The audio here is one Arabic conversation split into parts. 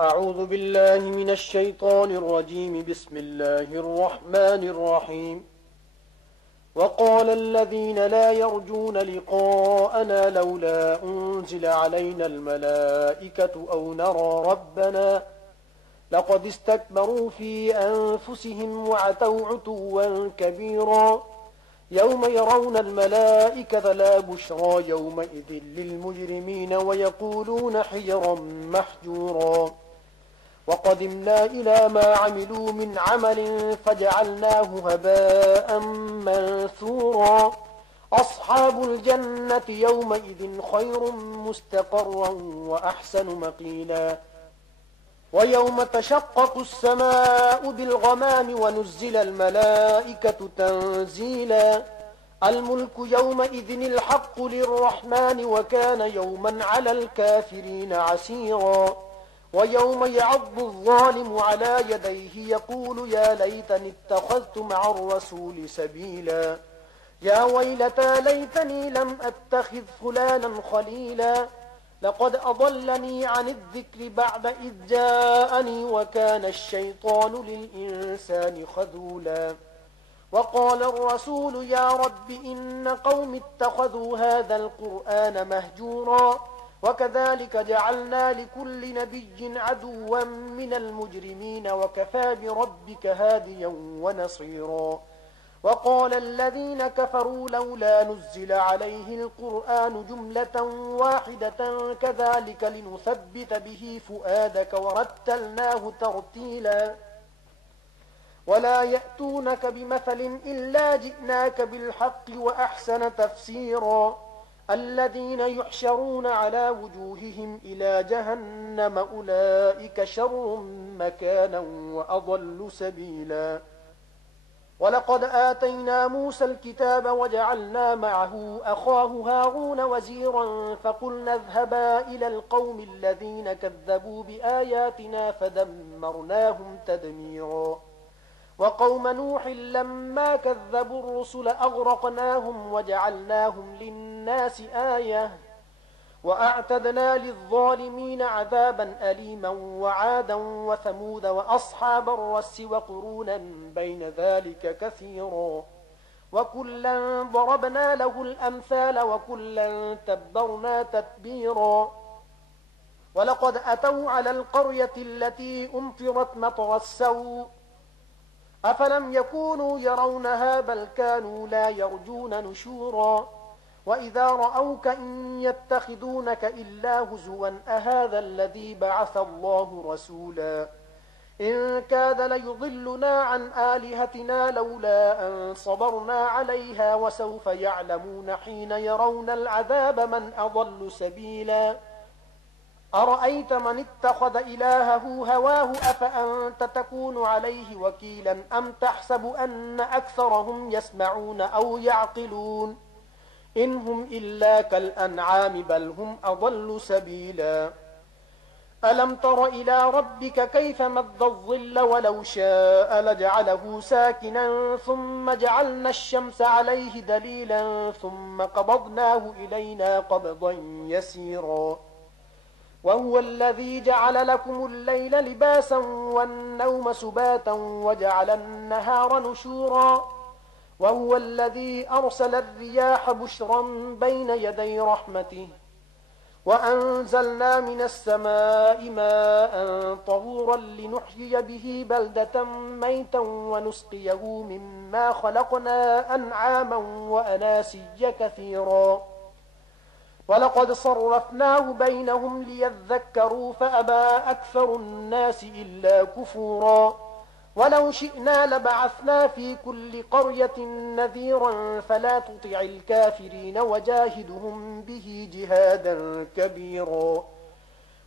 أعوذ بالله من الشيطان الرجيم. بسم الله الرحمن الرحيم. وقال الذين لا يرجون لقاءنا لولا أنزل علينا الملائكة أو نرى ربنا لقد استكبروا في أنفسهم وعتوا عتوا كبيرا يوم يرون الملائكة لا بشرى يومئذ للمجرمين ويقولون حجرا محجورا وقدمنا إلى ما عملوا من عمل فجعلناه هباء منثورا أصحاب الجنة يومئذ خير مستقرا وأحسن مقيلا ويوم تشقق السماء بالغمام ونزل الملائكة تنزيلا الملك يومئذ الحق للرحمن وكان يوما على الكافرين عسيرا ويوم يعض الظالم على يديه يقول يا ليتني اتخذت مع الرسول سبيلا يا ويلتى ليتني لم أتخذ فلانا خليلا لقد أضلني عن الذكر بعد إذ جاءني وكان الشيطان للإنسان خذولا وقال الرسول يا رب إن قوم اتخذوا هذا القرآن مهجورا وكذلك جعلنا لكل نبي عدوا من المجرمين وكفى بربك هاديا ونصيرا وقال الذين كفروا لولا نزل عليه القرآن جملة واحدة كذلك لنثبت به فؤادك ورتلناه ترتيلا ولا يأتونك بمثل إلا جئناك بالحق وأحسن تفسيرا الذين يحشرون على وجوههم إلى جهنم أولئك شر مكانا وأضل سبيلا ولقد آتينا موسى الكتاب وجعلنا معه أخاه هارون وزيرا فقلنا اذهبا إلى القوم الذين كذبوا بآياتنا فدمرناهم تدميرا وقوم نوح لما كذبوا الرسل أغرقناهم وجعلناهم للناس آية وأعتدنا للظالمين عذابا أليما وعادا وثمود وأصحاب الرس وقرونا بين ذلك كثيرا وكلا ضربنا له الأمثال وكلا تبرنا تتبيرا ولقد أتوا على القرية التي أمطرت مطر السوء أفلم يكونوا يرونها بل كانوا لا يرجون نشورا وإذا رأوك إن يتخذونك إلا هزوا أهذا الذي بعث الله رسولا إن كاد ليضلنا عن آلهتنا لولا أن صبرنا عليها وسوف يعلمون حين يرون العذاب من أضل سبيلا أرأيت من اتخذ إلهه هواه أفأنت تكون عليه وكيلا أم تحسب أن أكثرهم يسمعون أو يعقلون إن هم إلا كالأنعام بل هم أضل سبيلا ألم تر إلى ربك كيف مد الظل ولو شاء لجعله ساكنا ثم جعلنا الشمس عليه دليلا ثم قبضناه إلينا قبضا يسيرا وهو الذي جعل لكم الليل لباسا والنوم سباتا وجعل النهار نشورا وهو الذي أرسل الرياح بشرا بين يدي رحمته وأنزلنا من السماء ماء طهورا لنحيي به بلدة ميتا ونسقيه مما خلقنا أنعاما وأناسيا كثيرا ولقد صرفناه بينهم ليذكروا فأبى أكثر الناس إلا كفورا ولو شئنا لبعثنا في كل قرية نذيرا فلا تطع الكافرين وجاهدهم به جهادا كبيرا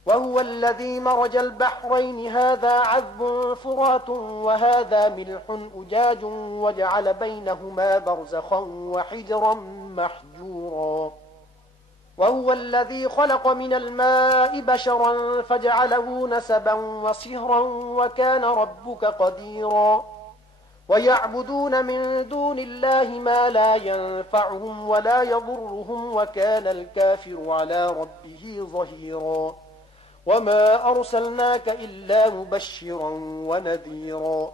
وهو الذي مرج البحرين هذا عذب فرات وهذا ملح أجاج وجعل بينهما برزخا وحجرا محجورا وهو الذي خلق من الماء بشرا فجعله نسبا وصهرا وكان ربك قديرا ويعبدون من دون الله ما لا ينفعهم ولا يضرهم وكان الكافر على ربه ظهيرا وما أرسلناك إلا مبشرا ونذيرا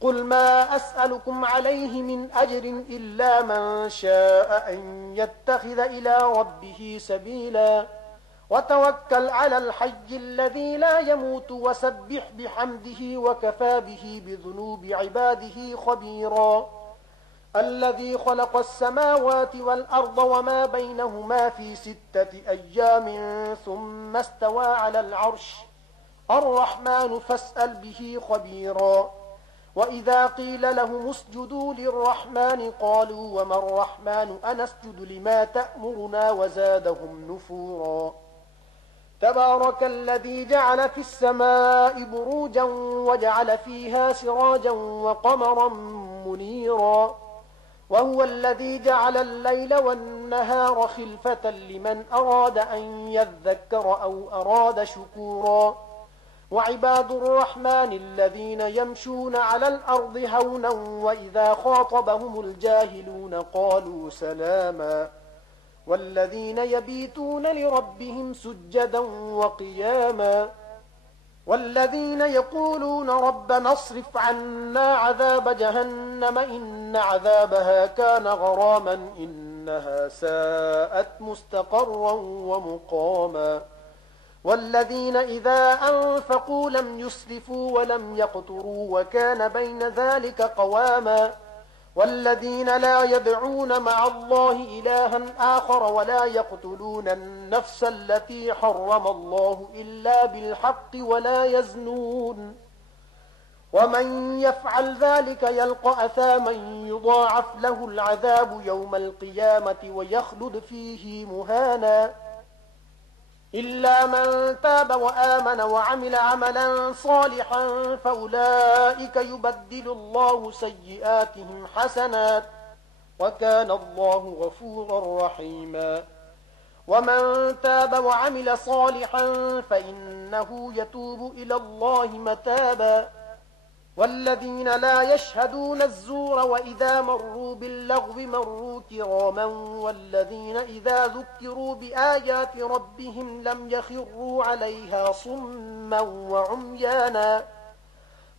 قل ما أسألكم عليه من أجر إلا من شاء أن يتخذ إلى ربه سبيلا وتوكل على الحي الذي لا يموت وسبح بحمده وكفى به بذنوب عباده خبيرا الذي خلق السماوات والأرض وما بينهما في 6 أيام ثم استوى على العرش الرحمن فاسأل به خبيرا وإذا قيل لهم اسجدوا للرحمن قالوا وما الرحمن أنسجد لما تأمرنا وزادهم نفورا تبارك الذي جعل في السماء بروجا وجعل فيها سراجا وقمرا منيرا وهو الذي جعل الليل والنهار خلفة لمن أراد أن يذكر أو أراد شكورا وعباد الرحمن الذين يمشون على الأرض هونا وإذا خاطبهم الجاهلون قالوا سلاما والذين يبيتون لربهم سجدا وقياما والذين يقولون ربنا اصرف عنا عذاب جهنم إن عذابها كان غراما إنها ساءت مستقرا ومقاما والذين إذا أنفقوا لم يسرفوا ولم يقتروا وكان بين ذلك قواما والذين لا يدعون مع الله إلها آخر ولا يقتلون النفس التي حرم الله إلا بالحق ولا يزنون ومن يفعل ذلك يلقى أثاما يضاعف له العذاب يوم القيامة ويخلد فيه مهانا إلا من تاب وآمن وعمل عملا صالحا فأولئك يبدل الله سيئاتهم حسنات وكان الله غفورا رحيما ومن تاب وعمل صالحا فإنه يتوب إلى الله متابا والذين لا يشهدون الزور وإذا مروا باللغو مروا كراما والذين إذا ذكروا بآيات ربهم لم يخروا عليها صما وعميانا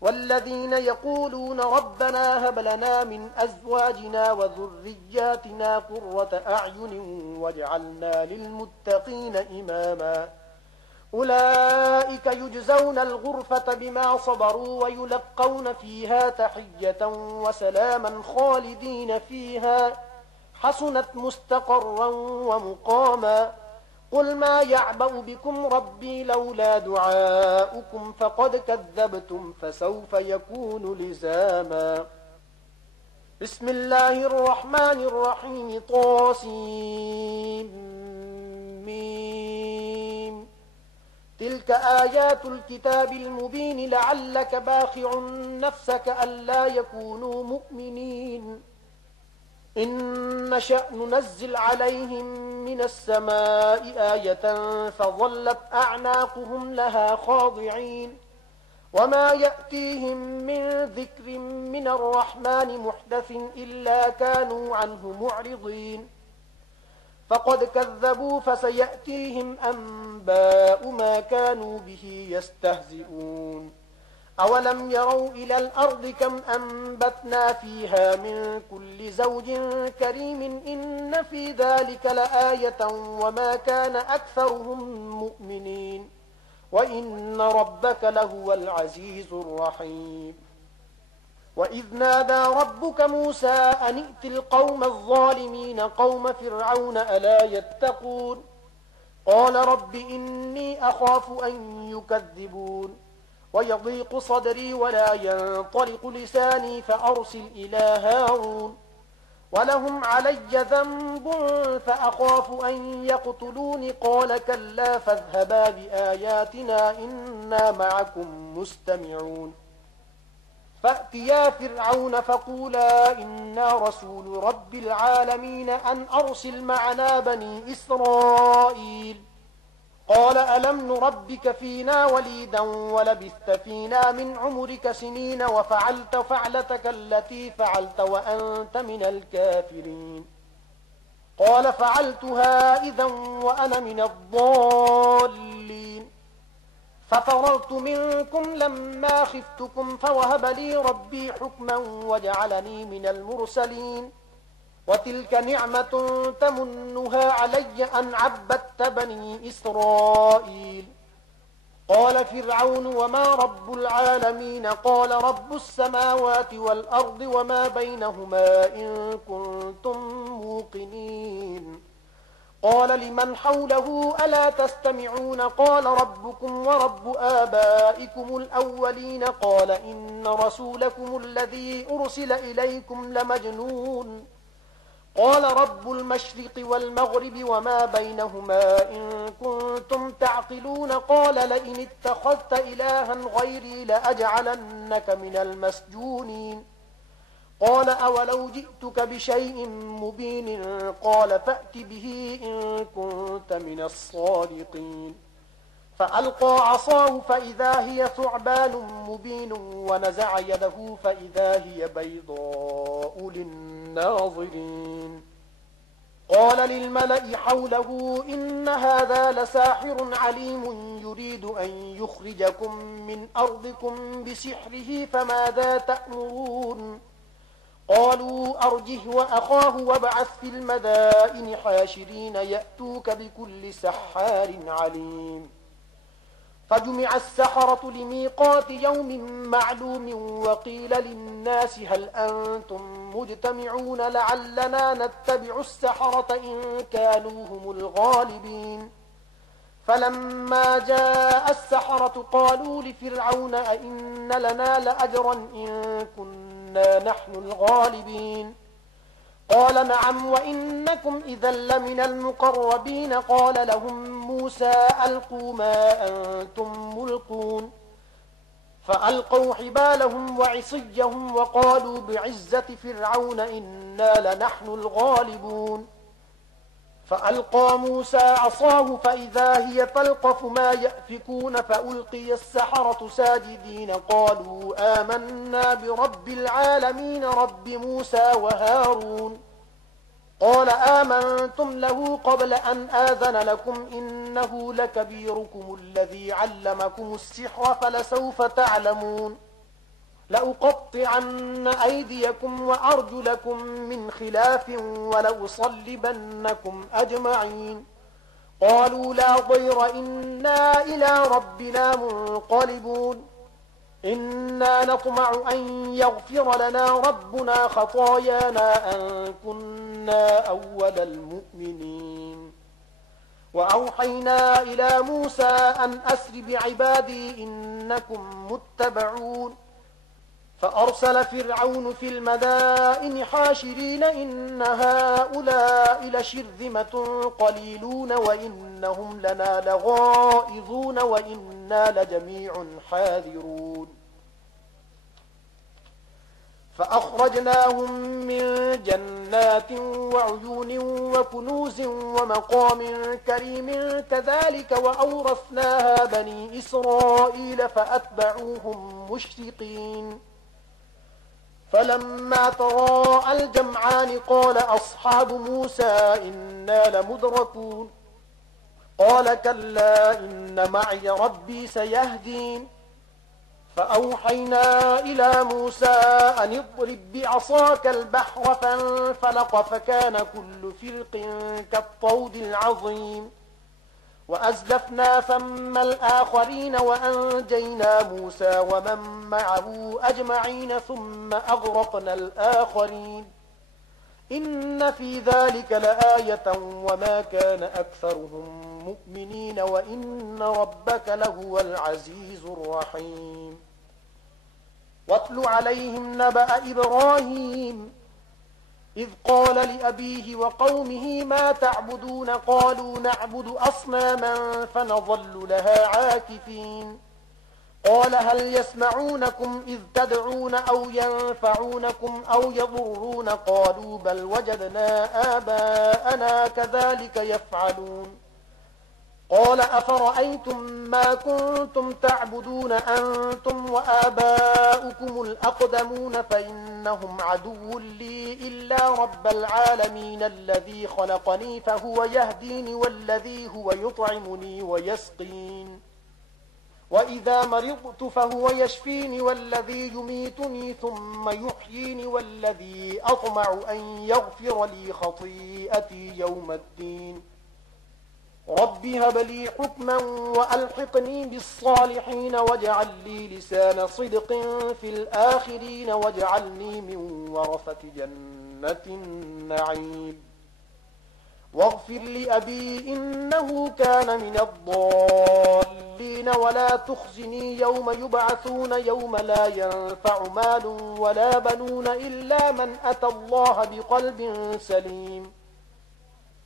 والذين يقولون ربنا هب لنا من أزواجنا وذرياتنا قرة أعين واجعلنا للمتقين إماما أولئك يجزون الغرفة بما صبروا ويلقون فيها تحية وسلاما خالدين فيها حسنت مستقرا ومقاما قل ما يعبأ بكم ربي لولا دعاؤكم فقد كذبتم فسوف يكون لزاما بسم الله الرحمن الرحيم طاسيم تلك آيات الكتاب المبين لعلك باخع نفسك ألا يكونوا مؤمنين إن نشأ ننزل عليهم من السماء آية فظلت أعناقهم لها خاضعين وما يأتيهم من ذكر من الرحمن محدث إلا كانوا عنه معرضين فقد كذبوا فسيأتيهم أنباء ما كانوا به يستهزئون أولم يروا إلى الأرض كم أنبتنا فيها من كل زوج كريم إن في ذلك لآية وما كان أكثرهم مؤمنين وإن ربك لهو العزيز الرحيم وإذ نادى ربك موسى أن ائت القوم الظالمين قوم فرعون ألا يتقون قال رب إني أخاف أن يكذبون ويضيق صدري ولا ينطلق لساني فأرسل إلى هارون ولهم علي ذنب فأخاف أن يقتلون قال كلا فاذهبا بآياتنا إنا معكم مستمعون فأتيا فرعون فقولا إنا رسول رب العالمين أن أرسل معنا بني إسرائيل قال ألم نربك فينا وليدا ولبثت فينا من عمرك سنين وفعلت فعلتك التي فعلت وأنت من الكافرين قال فعلتها إذا وأنا من الضالين ففررت منكم لما خفتكم فوهب لي ربي حكما وجعلني من المرسلين وتلك نعمة تمنها علي أن عبدت بني إسرائيل قال فرعون وما رب العالمين قال رب السماوات والأرض وما بينهما إن كنتم موقنين قال لمن حوله ألا تستمعون قال ربكم ورب آبائكم الأولين قال إن رسولكم الذي أرسل إليكم لمجنون قال رب المشرق والمغرب وما بينهما إن كنتم تعقلون قال لئن اتخذت إلها غيري لأجعلنك من المسجونين قال أولو جئتك بشيء مبين قال فأت به إن كنت من الصادقين فألقى عصاه فإذا هي ثعبان مبين ونزع يده فإذا هي بيضاء للناظرين قال للملأ حوله إن هذا لساحر عليم يريد أن يخرجكم من أرضكم بسحره فماذا تأمرون قالوا أرجه وأخاه وابعث في المدائن حاشرين يأتوك بكل سحار عليم فجمع السحرة لميقات يوم معلوم وقيل للناس هل أنتم مجتمعون لعلنا نتبع السحرة إن كانوا هم الغالبين فلما جاء السحرة قالوا لفرعون أئن لنا لأجرا إن كنا نحن الغالبين قال نعم وإنكم إذا لمن المقربين قال لهم موسى ألقوا ما أنتم ملقون فألقوا حبالهم وعصيهم وقالوا بعزة فرعون إنا لنحن الغالبون فألقى موسى عصاه فإذا هي تلقف ما يأفكون فألقي السحرة ساجدين قالوا آمنا برب العالمين رب موسى وهارون قال آمنتم له قبل أن آذن لكم إنه لكبيركم الذي علمكم السحر فلسوف تعلمون لأقطعن أيديكم وأرجلكم من خلاف ولأصلبنكم أجمعين قالوا لا ضير إنا إلى ربنا منقلبون إنا نطمع أن يغفر لنا ربنا خطايانا أن كنا أول المؤمنين وأوحينا إلى موسى أن أسر بعبادي إنكم متبعون فأرسل فرعون في المدائن حاشرين إن هؤلاء لشرذمة قليلون وإنهم لنا لغائظون وإنا لجميع حاذرون فأخرجناهم من جنات وعيون وكنوز ومقام كريم كذلك وأورثناها بني إسرائيل فأتبعوهم مشرقين فلما تراءى الجمعان قال أصحاب موسى إنا لمدركون قال كلا إن معي ربي سيهدين فأوحينا إلى موسى أن اضرب بعصاك البحر فانفلق فكان كل فرق كالطود العظيم وأزلفنا ثم الآخرين وأنجينا موسى ومن معه أجمعين ثم أغرقنا الآخرين إن في ذلك لآية وما كان أكثرهم مؤمنين وإن ربك لهو العزيز الرحيم واتل عليهم نبأ إبراهيم إذ قال لأبيه وقومه ما تعبدون قالوا نعبد أصناما فنظل لها عاكفين قال هل يسمعونكم إذ تدعون أو ينفعونكم أو يضرون قالوا بل وجدنا آباءنا كذلك يفعلون قال أفرأيتم ما كنتم تعبدون أنتم وآباؤكم الأقدمون فإنهم عدو لي إلا رب العالمين الذي خلقني فهو يهديني والذي هو يطعمني ويسقين وإذا مرضت فهو يشفيني والذي يميتني ثم يحييني والذي أطمع أن يغفر لي خطيئتي يوم الدين رب هب لي حكما وألحقني بالصالحين واجعل لي لسان صدق في الآخرين واجعلني من ورثة جنة النعيم واغفر لأبي إنه كان من الضالين ولا تخزني يوم يبعثون يوم لا ينفع مال ولا بنون إلا من أتى الله بقلب سليم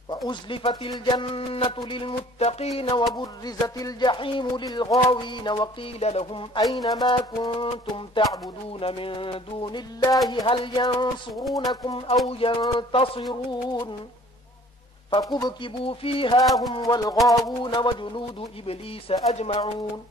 وأزلفت الجنة للمتقين وبرزت الجحيم للغاوين وقيل لهم أين ما كنتم تعبدون من دون الله هل ينصرونكم أو ينتصرون فكبكبوا فيها هم والغاوون وجنود إبليس أجمعون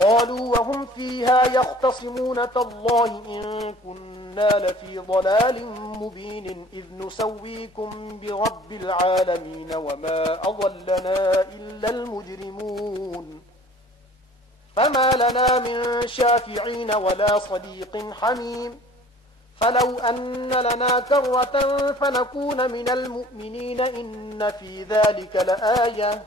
قالوا وهم فيها يختصمون تالله إن كنا لفي ضلال مبين إذ نسويكم برب العالمين وما أضلنا إلا المجرمون فما لنا من شافعين ولا صديق حميم فلو أن لنا كرة فنكون من المؤمنين إن في ذلك لآية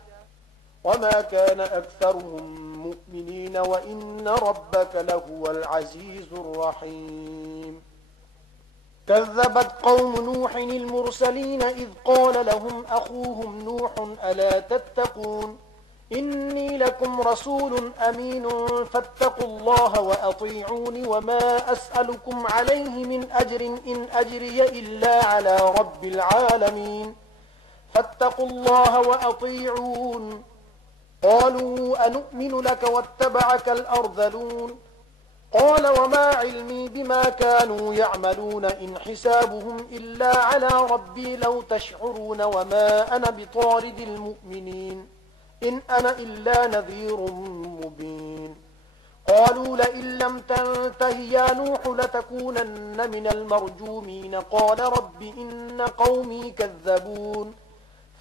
وما كان أكثرهم مؤمنين وإن ربك لهو العزيز الرحيم كذبت قوم نوح المرسلين إذ قال لهم أخوهم نوح ألا تتقون إني لكم رسول أمين فاتقوا الله وأطيعوني وما أسألكم عليه من أجر إن أجري إلا على رب العالمين فاتقوا الله وأطيعون قالوا أنؤمن لك واتبعك الأرذلون قال وما علمي بما كانوا يعملون إن حسابهم إلا على ربي لو تشعرون وما أنا بطارد المؤمنين إن أنا إلا نذير مبين قالوا لئن لم تنته يا نوح لتكونن من المرجومين قال رب إن قومي كذبون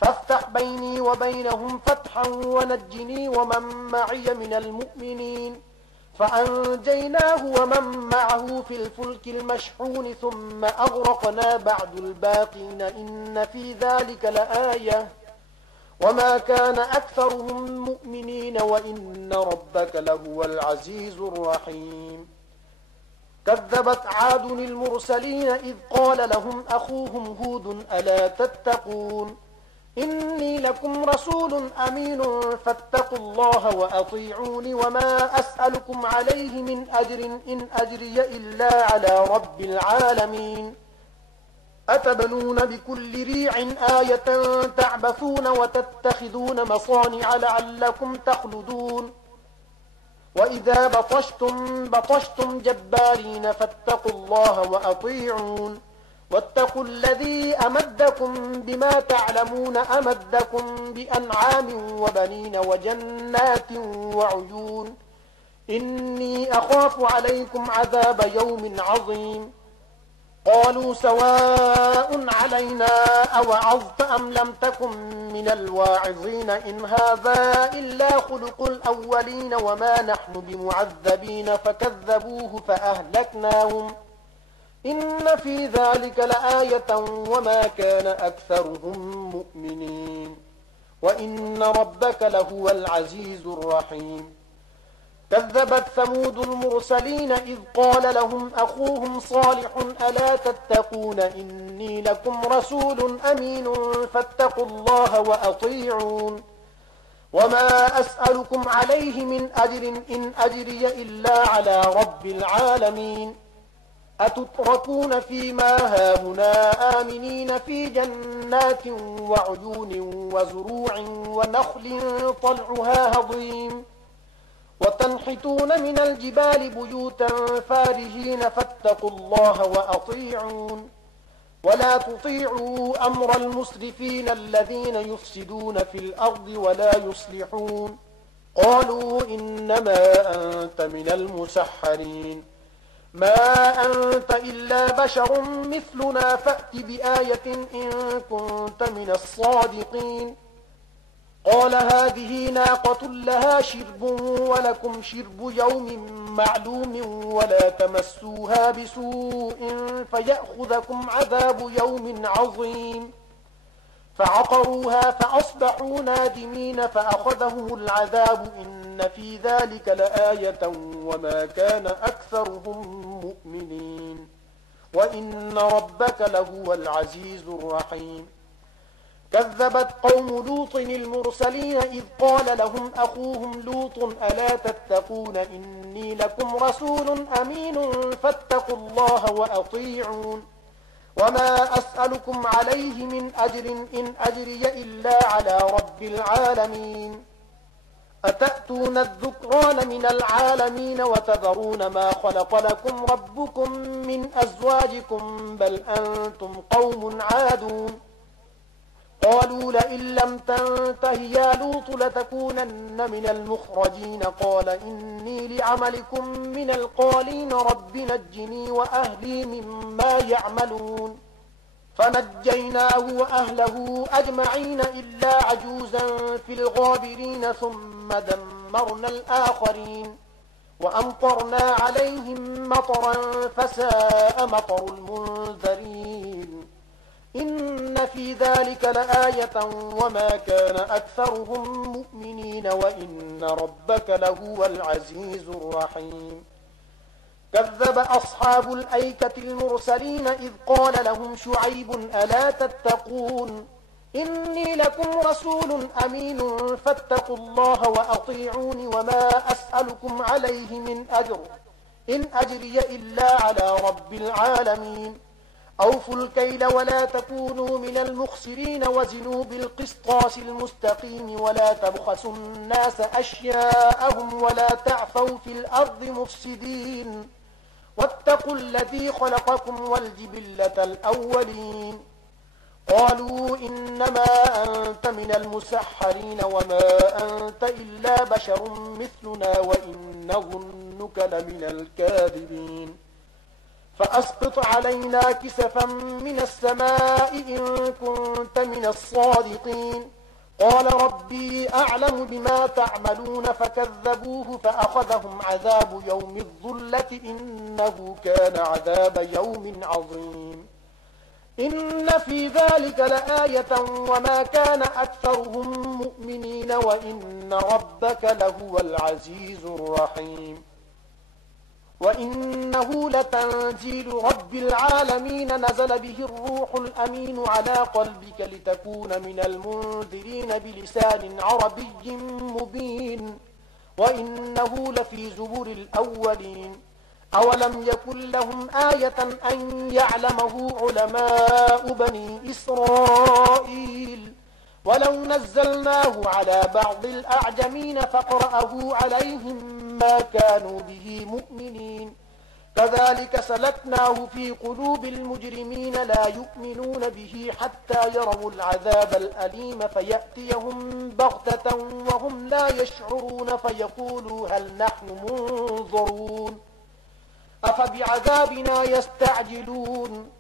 فافتح بيني وبينهم فتحا ونجني ومن معي من المؤمنين فأنجيناه ومن معه في الفلك المشحون ثم أغرقنا بعد الباقين إن في ذلك لآية وما كان أكثرهم مؤمنين وإن ربك لهو العزيز الرحيم كذبت عاد المرسلين إذ قال لهم أخوهم هود ألا تتقون إني لكم رسول أمين فاتقوا الله وأطيعوني وما أسألكم عليه من أجر إن أجري إلا على رب العالمين أتبنون بكل ريع آية تعبثون وتتخذون مصانع لعلكم تخلدون وإذا بطشتم جبارين فاتقوا الله وأطيعون واتقوا الذي أمدكم بما تعلمون أمدكم بأنعام وبنين وجنات وعيون إني أخاف عليكم عذاب يوم عظيم قالوا سواء علينا أوعظت أم لم تكن من الواعظين إن هذا إلا خلق الأولين وما نحن بمعذبين فكذبوه فأهلكناهم إن في ذلك لآية وما كان أكثرهم مؤمنين وإن ربك لهو العزيز الرحيم كذبت ثمود المرسلين إذ قال لهم أخوهم صالح ألا تتقون إني لكم رسول أمين فاتقوا الله وأطيعون وما أسألكم عليه من أجر إن أجري إلا على رب العالمين أتتركون فيما هاهنا آمنين في جنات وعيون وزروع ونخل طلعها هضيم وتنحتون من الجبال بيوتا فارهين فاتقوا الله وأطيعون ولا تطيعوا أمر المسرفين الذين يفسدون في الأرض ولا يصلحون قالوا إنما أنت من المسحرين ما أنت إلا بشر مثلنا فأت بآية إن كنت من الصادقين قال هذه ناقة لها شرب ولكم شرب يوم معلوم ولا تمسوها بسوء فيأخذكم عذاب يوم عظيم. فعقروها فأصبحوا نادمين فأخذهم العذاب إن في ذلك لآية وما كان أكثرهم مؤمنين وإن ربك لهو العزيز الرحيم. كذبت قوم لوط المرسلين إذ قال لهم أخوهم لوط ألا تتقون إني لكم رسول أمين فاتقوا الله وأطيعون وما أسألكم عليه من أجر إن أجري إلا على رب العالمين. أتأتون الذكران من العالمين وتذرون ما خلق لكم ربكم من أزواجكم بل أنتم قوم عادون. قالوا لئن لم تنته يا لوط لتكونن من المخرجين قال إني لعملكم من القالين رب نجني وأهلي مما يعملون. فنجيناه وأهله أجمعين إلا عجوزا في الغابرين ثم دمرنا الآخرين وأمطرنا عليهم مطرا فساء مطر المنذرين. إن في ذلك لآية وما كان أكثرهم مؤمنين وإن ربك لهو العزيز الرحيم. كذب أصحاب الأيكة المرسلين إذ قال لهم شعيب ألا تتقون إني لكم رسول أمين فاتقوا الله وأطيعون وما أسألكم عليه من أجر إن أجري إلا على رب العالمين. أوفوا الكيل ولا تكونوا من المخسرين وزنوا بالقسطاس المستقيم ولا تبخسوا الناس أشياءهم ولا تعثوا في الأرض مفسدين واتقوا الذي خلقكم والجبلة الأولين. قالوا إنما أنت من المسحرين وما أنت إلا بشر مثلنا وإن ظنك لمن الكاذبين. فأسقط علينا كسفا من السماء إن كنت من الصادقين. قال ربي أعلم بما تعملون فكذبوه فأخذهم عذاب يوم الظلة إنه كان عذاب يوم عظيم. إن في ذلك لآية وما كان أكثرهم مؤمنين وإن ربك لهو العزيز الرحيم. وإنه لتنزيل رب العالمين نزل به الروح الأمين على قلبك لتكون من المنذرين بلسان عربي مبين وإنه لفي زبر الأولين. أولم يكن لهم آية أن يعلمه علماء بني إسرائيل ولو نزلناه على بعض الأعجمين فقرأه عليهم ما كانوا به مؤمنين. كذلك سلكناه في قلوب المجرمين لا يؤمنون به حتى يروا العذاب الأليم فيأتيهم بغتة وهم لا يشعرون فيقولوا هل نحن منظرون أفبعذابنا يستعجلون.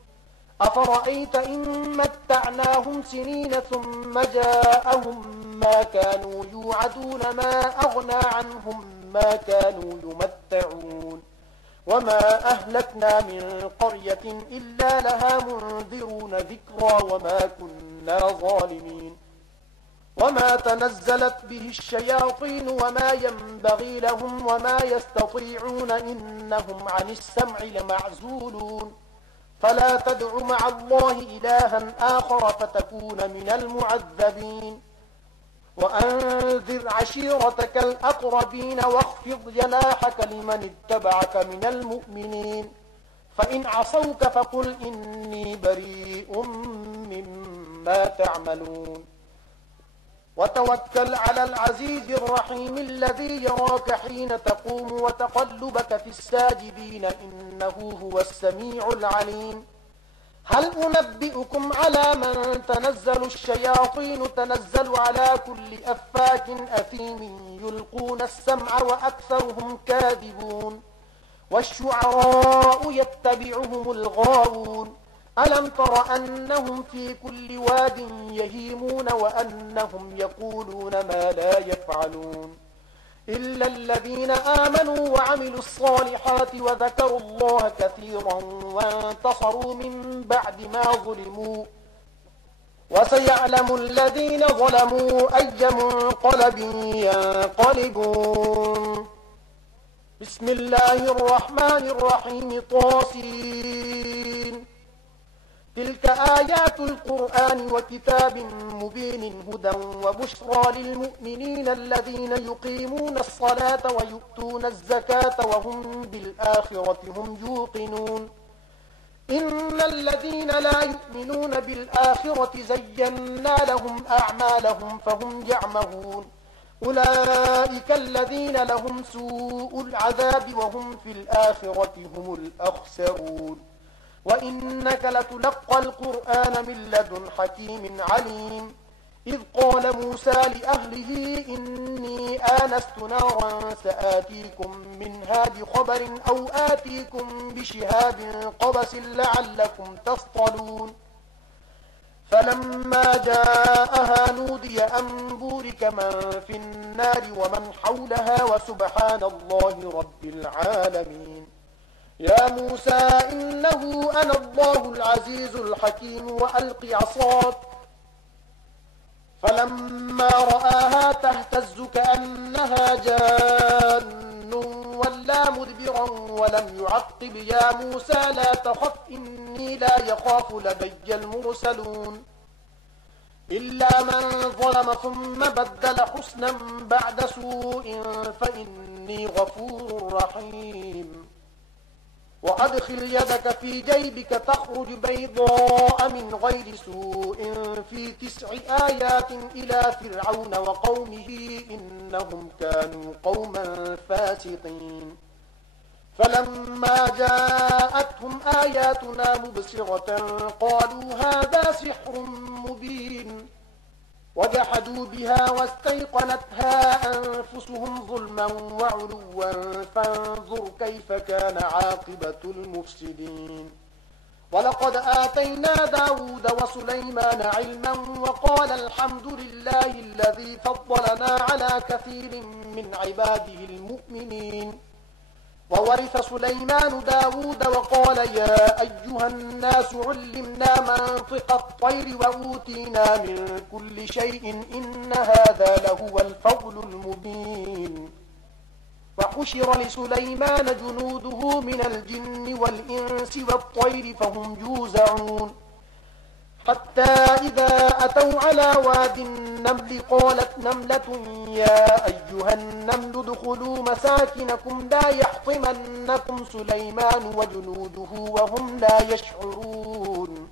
أفرأيت إن متعناهم سنين ثم جاءهم ما كانوا يوعدون ما أغنى عنهم ما كانوا يمتعون. وما أهلكنا من قرية إلا لها منذرون ذكرى وما كنا ظالمين. وما تنزلت به الشياطين وما ينبغي لهم وما يستطيعون إنهم عن السمع لمعزولون. فلا تدع مع الله إلها آخر فتكون من المعذبين. وأنذر عشيرتك الأقربين واخفض جناحك لمن اتبعك من المؤمنين. فإن عصوك فقل إني بريء مما تعملون. وتوكل على العزيز الرحيم الذي يراك حين تقوم وتقلبك في الساجدين إنه هو السميع العليم. هل أنبئكم على من تنزل الشياطين تنزل على كل أفاك أثيم يلقون السمع وأكثرهم كاذبون. والشعراء يتبعهم الغاوون ألم تر أنهم في كل واد يهيمون وأنهم يقولون ما لا يفعلون إلا الذين آمنوا وعملوا الصالحات وذكروا الله كثيرا وانتصروا من بعد ما ظلموا وسيعلم الذين ظلموا أي منقلب ينقلبون. بسم الله الرحمن الرحيم. طاسين. تلك آيات القرآن وكتاب مبين هدى وبشرى للمؤمنين الذين يقيمون الصلاة ويؤتون الزكاة وهم بالآخرة هم يوقنون. إن الذين لا يؤمنون بالآخرة زينا لهم أعمالهم فهم يعمهون. أولئك الذين لهم سوء العذاب وهم في الآخرة هم الأخسرون. وإنك لتلقى القرآن من لدن حكيم عليم. إذ قال موسى لأهله إني آنست نارا سآتيكم منها بخبر أو آتيكم بشهاب قبس لعلكم تصطلون. فلما جاءها نودي أن بورك من في النار ومن حولها وسبحان الله رب العالمين. يا موسى إنه أنا الله العزيز الحكيم وألق عصاك. فلما رآها تهتز كأنها جان ولا مدبرا ولم يعقب يا موسى لا تخف إني لا يخاف لدي المرسلون. إلا من ظلم ثم بدل حسنا بعد سوء فإني غفور رحيم. وأدخل يدك في جيبك تخرج بيضاء من غير سوء في 9 آيات إلى فرعون وقومه إنهم كانوا قوما فاسقين. فلما جاءتهم آياتنا مبصرة قالوا هذا سحر مبين. وجحدوا بها واستيقنتها أنفسهم ظلما وعلوا فانظر كيف كان عاقبة المفسدين. ولقد آتينا داود وسليمان علما وقال الحمد لله الذي فضلنا على كثير من عباده المؤمنين. وورث سليمان داود وقال يا أيها الناس علمنا منطق الطير وأوتينا من كل شيء إن هذا لهو الفضل المبين. وحشر لسليمان جنوده من الجن والإنس والطير فهم يوزعون. حتى إذا أتوا على واد النمل قالت نملة يا أيها النمل ادخلوا مساكنكم لا يحطمنكم سليمان وجنوده وهم لا يشعرون.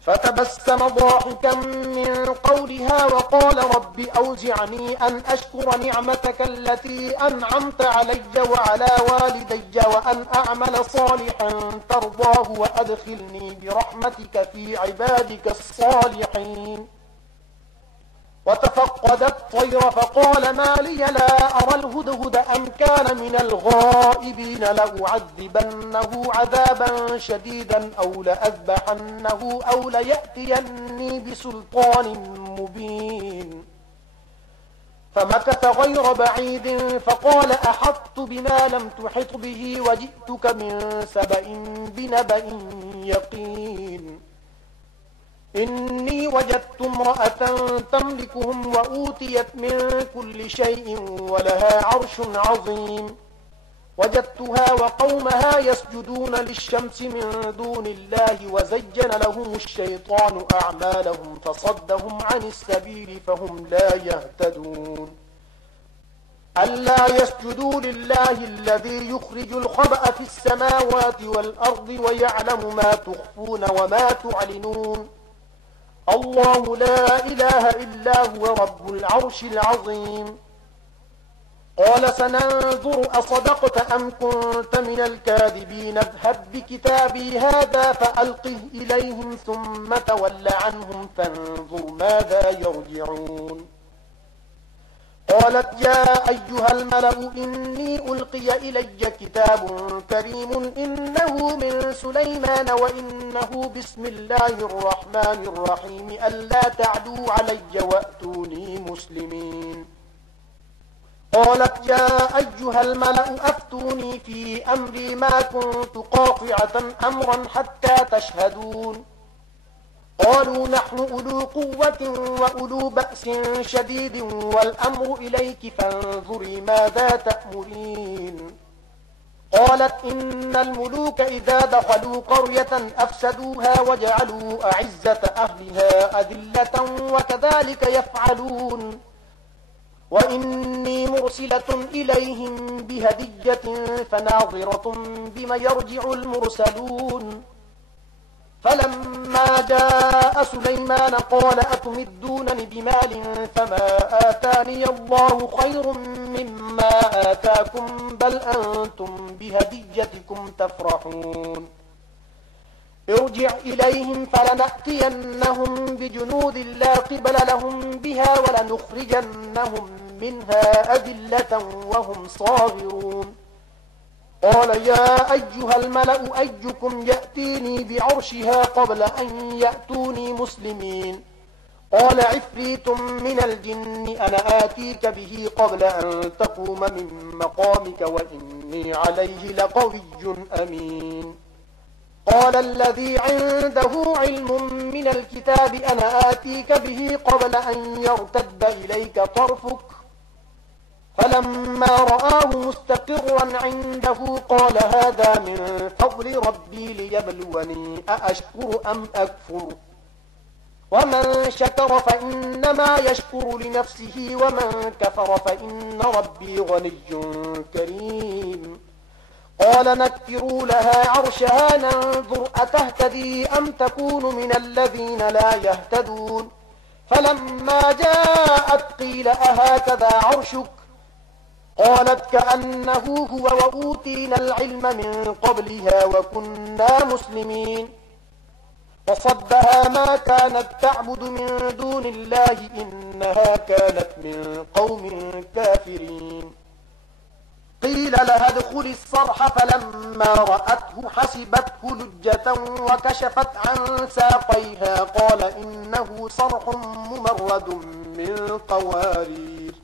فتبسم ضاحكا من قولها وقال رب أوزعني أن أشكر نعمتك التي أنعمت علي وعلى والدي وأن أعمل صالحا ترضاه وأدخلني برحمتك في عبادك الصالحين. وتفقد الطير فقال ما لي لا أرى الهدهد أم كان من الغائبين لأعذبنه عذابا شديدا أو لأذبحنه أو ليأتيني بسلطان مبين. فمكث غير بعيد فقال أحطت بما لم تحط به وجئتك من سبأ بنبأ يقين. إني وجدت امرأة تملكهم وأوتيت من كل شيء ولها عرش عظيم. وجدتها وقومها يسجدون للشمس من دون الله وزين لهم الشيطان أعمالهم فصدهم عن السبيل فهم لا يهتدون. ألا يسجدوا لله الذي يخرج الخبأ في السماوات والأرض ويعلم ما تخفون وما تعلنون. الله لا إله إلا هو رب العرش العظيم. قال سننظر أصدقت أم كنت من الكاذبين اذهب بكتابي هذا فألقه إليهم ثم تول عنهم فانظر ماذا يرجعون. قالت يا أيها الملأ إني ألقي إلي كتاب كريم إنه من سليمان وإنه بسم الله الرحمن الرحيم ألا تعدوا علي وأتوني مسلمين. قالت يا أيها الملأ أفتوني في أمري ما كنت قاطعة أمرا حتى تشهدون. قالوا نحن أولو قوة وأولو بأس شديد والأمر إليك فانظري ماذا تأمرين. قالت إن الملوك إذا دخلوا قرية أفسدوها وجعلوا أعزة أهلها أذلة وكذلك يفعلون. وإني مرسلة إليهم بهدية فناظرة بما يرجع المرسلون. فلما جاء سليمان قال أتمدونني بمال فما آتاني الله خير مما آتاكم بل أنتم بهديتكم تفرحون. ارجع إليهم فلنأتينهم بجنود لا قبل لهم بها ولنخرجنهم منها أذلة وهم صاغرون. قال يا أيها الملأ أيكم يأتيني بعرشها قبل أن يأتوني مسلمين. قال عفريت من الجن أنا آتيك به قبل أن تقوم من مقامك وإني عليه لقوي أمين. قال الذي عنده علم من الكتاب أنا آتيك به قبل أن يرتد إليك طرفك. فلما رآه مستقرا عنده قال هذا من فضل ربي ليبلوني أأشكر أم أكفر. ومن شكر فإنما يشكر لنفسه ومن كفر فإن ربي غني كريم. قال نكروا لها عرشها ننظر أتهتدي أم تكون من الذين لا يهتدون. فلما جاءت قيل أهكذا عرشك قالت كأنه هو وأوتينا العلم من قبلها وكنا مسلمين. وصدها ما كانت تعبد من دون الله إنها كانت من قوم كافرين. قيل لها ادخل الصرح فلما رأته حسبته لجة وكشفت عن ساقيها قال إنه صرح ممرد من قوارير.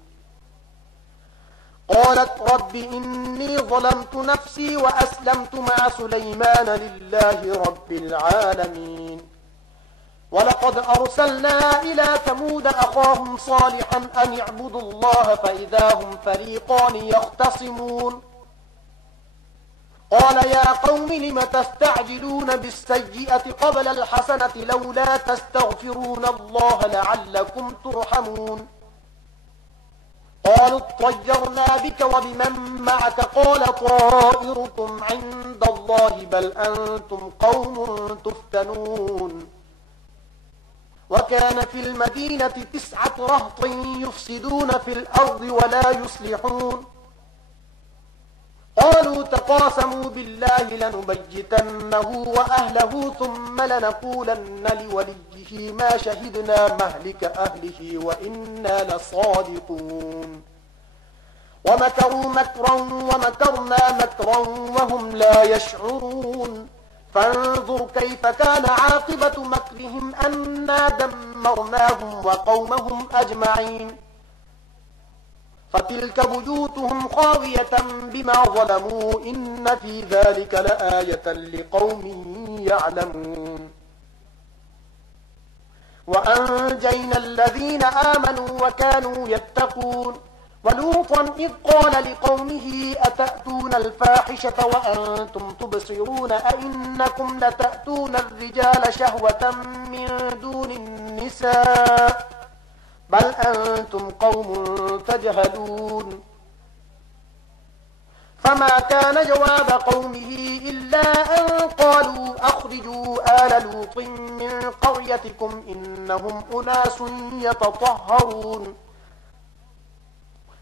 قالت رب إني ظلمت نفسي وأسلمت مع سليمان لله رب العالمين. ولقد أرسلنا إلى ثمود أخاهم صالحا أن اعبدوا الله فإذا هم فريقان يختصمون. قال يا قوم لم تستعجلون بالسيئة قبل الحسنة لولا تستغفرون الله لعلكم ترحمون. قالوا اطيرنا بك وبمن معك قال طائركم عند الله بل أنتم قوم تفتنون. وكان في المدينة 9 رهط يفسدون في الأرض ولا يصلحون. قالوا تقاسموا بالله لنبيتنه وأهله ثم لنقولن لوليه ما شهدنا مهلك أهله وإنا لصادقون. ومكروا مكرا ومكرنا مكرا وهم لا يشعرون. فانظر كيف كان عاقبة مكرهم أنا دمرناهم وقومهم أجمعين. فتلك بيوتهم خاوية بما ظلموا إن في ذلك لآية لقوم يعلمون. وأنجينا الذين آمنوا وكانوا يتقون. ولوطا إذ قال لقومه أتأتون الفاحشة وأنتم تبصرون أئنكم لتأتون الرجال شهوة من دون النساء بل أنتم قوم تجهلون. فما كان جواب قومه إلا أن قالوا أخرجوا آل لوط من قريتكم إنهم أناس يتطهرون.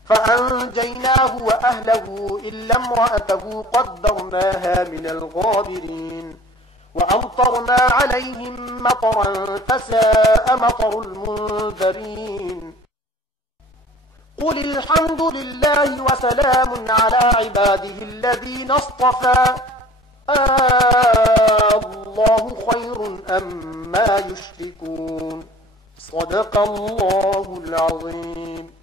فأنجيناه وأهله إلا امرأته قدرناها من الغابرين. وأمطرنا عليهم مطرا فساء مطر المنذرين. قل الحمد لله وسلام على عباده الذين اصطفى الله خير أما يشركون. صدق الله العظيم.